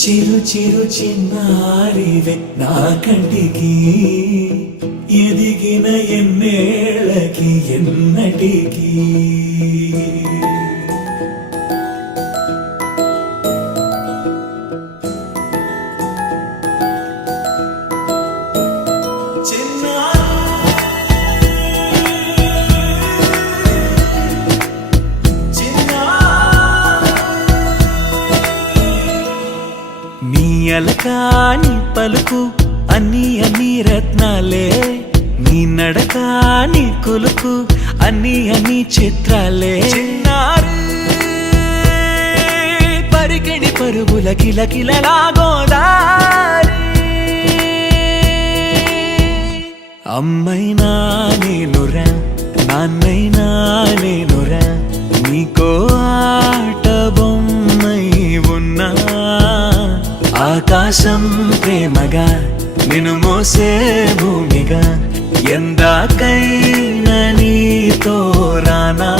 చిరు చిరు చిన్నారివే నా కంటికి ఎదిగిన ఎన్నేళ్ళకి ఎన్నటికి అలకాని పలుకు అన్ని అన్ని రత్నాలే నీ నడకాని కొలుకు అన్ని అన్ని చిత్రాలే పరికిణి పరుగుల కిలకిలలాగోదారి అమ్మైనా నేనురా నాన్నైనా నేనురా నీకో ఆట బొమ్మై ఉన్నా ఆకాశం ప్రేమగా నిన్ను మోసే భూమిగా ఎందాకైనా నీతో రానా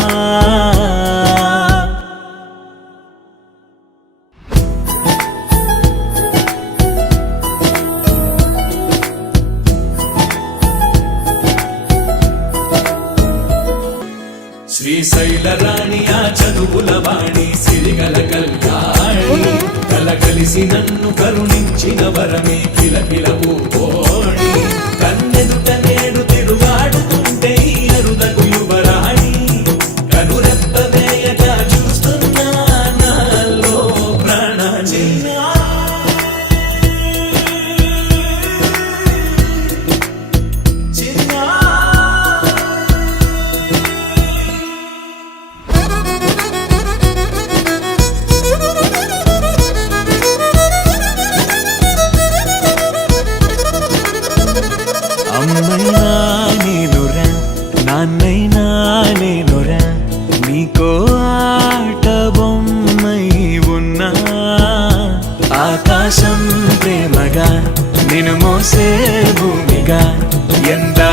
శ్రీశైల రాణి ఆ చదువుల వాణి సిరిగల కల్యాణి కలకలిసి నన్ను కరుణించిన వరమే కిలకిల పూకోణి కన్నెదుట నేడు తిరుగాడుతుంటే ఈ అరుదకు యువరాణి కనురెప్ప వేయగా చూస్తున్నా నాలో ప్రాణ అమ్మైనా నేనురా నాన్నైనా నేనురా నీకో ఆట బొమ్మై ఉన్నా ఆకాశం ప్రేమగా నిన్ను మోసే భూమిగా ఎందా